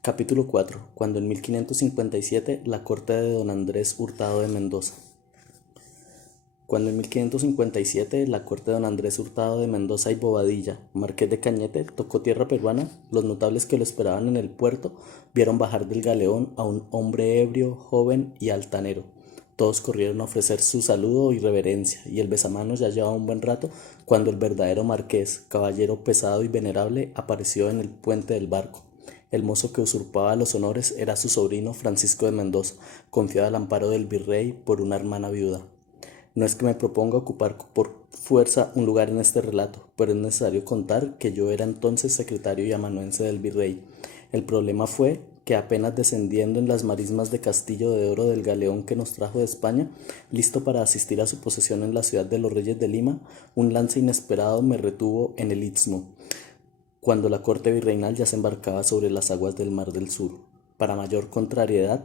Capítulo 4. Cuando en 1557 la corte de don Andrés Hurtado de Mendoza. Cuando en 1557 la corte de don Andrés Hurtado de Mendoza y Bobadilla, marqués de Cañete, tocó tierra peruana, los notables que lo esperaban en el puerto vieron bajar del galeón a un hombre ebrio, joven y altanero. Todos corrieron a ofrecer su saludo y reverencia, y el besamanos ya llevaba un buen rato cuando el verdadero marqués, caballero pesado y venerable, apareció en el puente del barco. El mozo que usurpaba los honores era su sobrino Francisco de Mendoza, confiado al amparo del virrey por una hermana viuda. No es que me proponga ocupar por fuerza un lugar en este relato, pero es necesario contar que yo era entonces secretario y amanuense del virrey. El problema fue que apenas descendiendo en las marismas de Castillo de Oro del galeón que nos trajo de España, listo para asistir a su posesión en la ciudad de los Reyes de Lima, un lance inesperado me retuvo en el istmo, cuando la corte virreinal ya se embarcaba sobre las aguas del Mar del Sur. Para mayor contrariedad,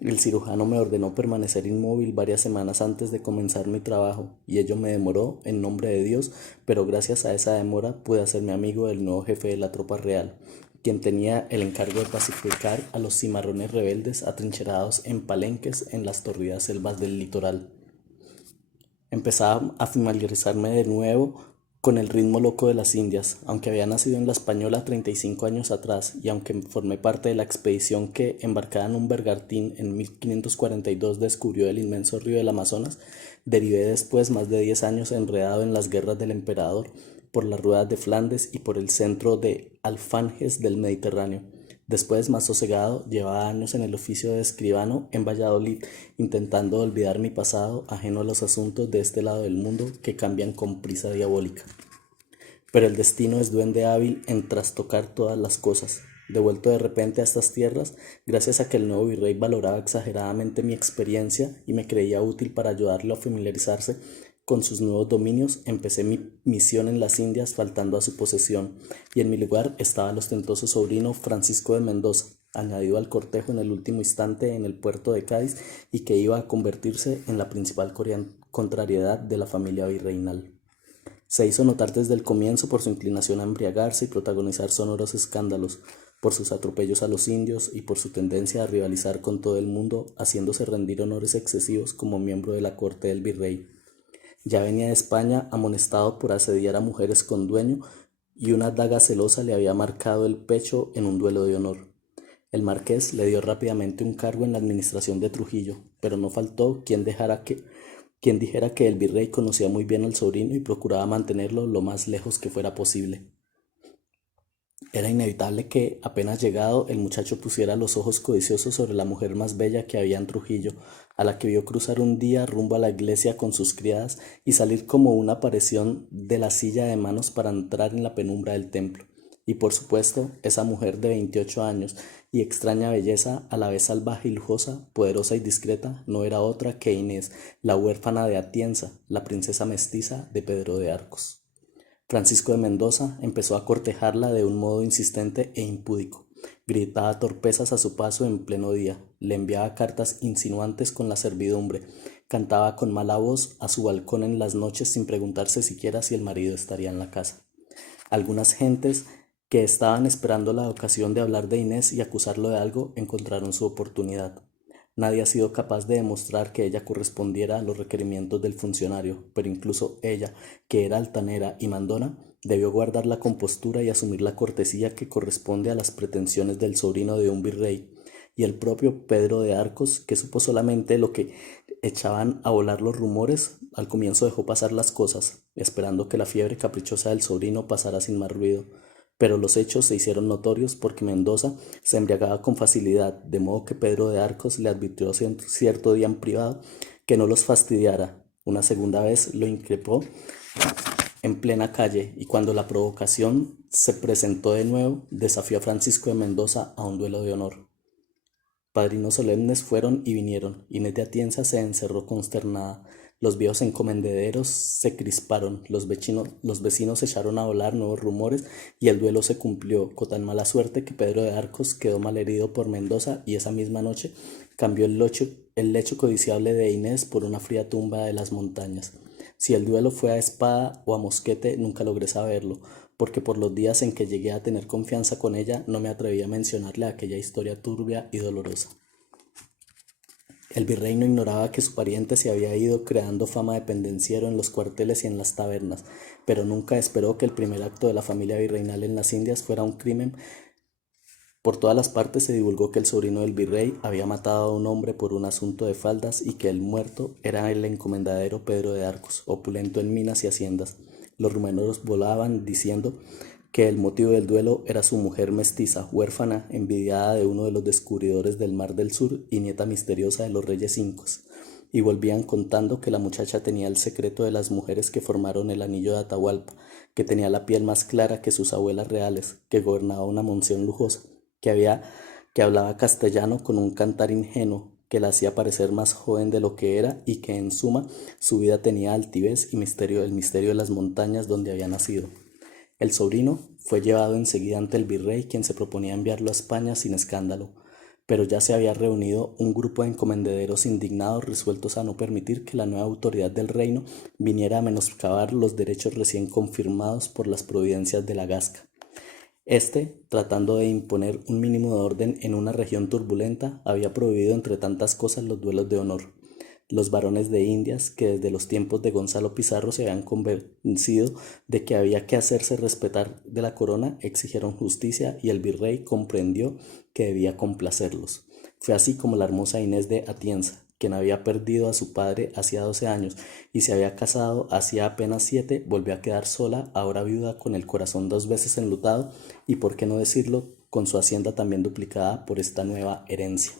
el cirujano me ordenó permanecer inmóvil varias semanas antes de comenzar mi trabajo, y ello me demoró, en nombre de Dios, pero gracias a esa demora pude hacerme amigo del nuevo jefe de la tropa real, quien tenía el encargo de pacificar a los cimarrones rebeldes atrincherados en palenques en las torridas selvas del litoral. Empezaba a familiarizarme de nuevo con el ritmo loco de las Indias, aunque había nacido en la Española 35 años atrás y aunque formé parte de la expedición que, embarcada en un bergantín en 1542, descubrió el inmenso río del Amazonas, derivé después más de 10 años enredado en las guerras del emperador, por las ruedas de Flandes y por el centro de alfanjes del Mediterráneo. Después, más sosegado, llevaba años en el oficio de escribano en Valladolid, intentando olvidar mi pasado, ajeno a los asuntos de este lado del mundo que cambian con prisa diabólica. Pero el destino es duende hábil en trastocar todas las cosas. Devuelto de repente a estas tierras, gracias a que el nuevo virrey valoraba exageradamente mi experiencia y me creía útil para ayudarlo a familiarizarse con sus nuevos dominios, empecé mi misión en las Indias faltando a su posesión, y en mi lugar estaba el ostentoso sobrino Francisco de Mendoza, añadido al cortejo en el último instante en el puerto de Cádiz y que iba a convertirse en la principal contrariedad de la familia virreinal. Se hizo notar desde el comienzo por su inclinación a embriagarse y protagonizar sonoros escándalos, por sus atropellos a los indios y por su tendencia a rivalizar con todo el mundo, haciéndose rendir honores excesivos como miembro de la corte del virrey. Ya venía de España amonestado por asediar a mujeres con dueño y una daga celosa le había marcado el pecho en un duelo de honor. El marqués le dio rápidamente un cargo en la administración de Trujillo, pero no faltó quien dijera que el virrey conocía muy bien al sobrino y procuraba mantenerlo lo más lejos que fuera posible. Era inevitable que, apenas llegado, el muchacho pusiera los ojos codiciosos sobre la mujer más bella que había en Trujillo, a la que vio cruzar un día rumbo a la iglesia con sus criadas y salir como una aparición de la silla de manos para entrar en la penumbra del templo. Y por supuesto, esa mujer de 28 años y extraña belleza, a la vez salvaje y lujosa, poderosa y discreta, no era otra que Inés, la huérfana de Atienza, la princesa mestiza de Pedro de Arcos. Francisco de Mendoza empezó a cortejarla de un modo insistente e impúdico. Gritaba torpezas a su paso en pleno día, le enviaba cartas insinuantes con la servidumbre, cantaba con mala voz a su balcón en las noches sin preguntarse siquiera si el marido estaría en la casa. Algunas gentes que estaban esperando la ocasión de hablar de Inés y acusarlo de algo encontraron su oportunidad. Nadie ha sido capaz de demostrar que ella correspondiera a los requerimientos del funcionario, pero incluso ella, que era altanera y mandona, debió guardar la compostura y asumir la cortesía que corresponde a las pretensiones del sobrino de un virrey, y el propio Pedro de Arcos, que supo solamente lo que echaban a volar los rumores, al comienzo dejó pasar las cosas, esperando que la fiebre caprichosa del sobrino pasara sin más ruido. Pero los hechos se hicieron notorios porque Mendoza se embriagaba con facilidad, de modo que Pedro de Arcos le advirtió cierto día en privado que no los fastidiara. Una segunda vez lo increpó en plena calle, y cuando la provocación se presentó de nuevo, desafió a Francisco de Mendoza a un duelo de honor. Padrinos solemnes fueron y vinieron. Inés de Atienza se encerró consternada. Los viejos encomendederos se crisparon, los vecinos echaron a volar nuevos rumores y el duelo se cumplió con tan mala suerte que Pedro de Arcos quedó malherido por Mendoza y esa misma noche cambió el lecho codiciable de Inés por una fría tumba de las montañas. Si el duelo fue a espada o a mosquete, nunca logré saberlo, porque por los días en que llegué a tener confianza con ella, no me atreví a mencionarle aquella historia turbia y dolorosa. El virrey no ignoraba que su pariente se había ido creando fama de pendenciero en los cuarteles y en las tabernas, pero nunca esperó que el primer acto de la familia virreinal en las Indias fuera un crimen. Por todas las partes se divulgó que el sobrino del virrey había matado a un hombre por un asunto de faldas y que el muerto era el encomendadero Pedro de Arcos, opulento en minas y haciendas. Los rumores volaban diciendo que el motivo del duelo era su mujer mestiza, huérfana, envidiada de uno de los descubridores del Mar del Sur y nieta misteriosa de los reyes incos. Y volvían contando que la muchacha tenía el secreto de las mujeres que formaron el anillo de Atahualpa, que tenía la piel más clara que sus abuelas reales, que gobernaba una mansión lujosa, que hablaba castellano con un cantar ingenuo, que la hacía parecer más joven de lo que era y que en suma su vida tenía altivez y el misterio de las montañas donde había nacido. El sobrino fue llevado enseguida ante el virrey, quien se proponía enviarlo a España sin escándalo, pero ya se había reunido un grupo de encomendederos indignados resueltos a no permitir que la nueva autoridad del reino viniera a menoscabar los derechos recién confirmados por las providencias de la Gasca. Tratando de imponer un mínimo de orden en una región turbulenta, había prohibido entre tantas cosas los duelos de honor. Los varones de Indias, que desde los tiempos de Gonzalo Pizarro se habían convencido de que había que hacerse respetar de la corona, exigieron justicia y el virrey comprendió que debía complacerlos. Fue así como la hermosa Inés de Atienza, quien había perdido a su padre hacía 12 años y se había casado hacía apenas 7, volvió a quedar sola, ahora viuda, con el corazón 2 veces enlutado y, por qué no decirlo, con su hacienda también duplicada por esta nueva herencia.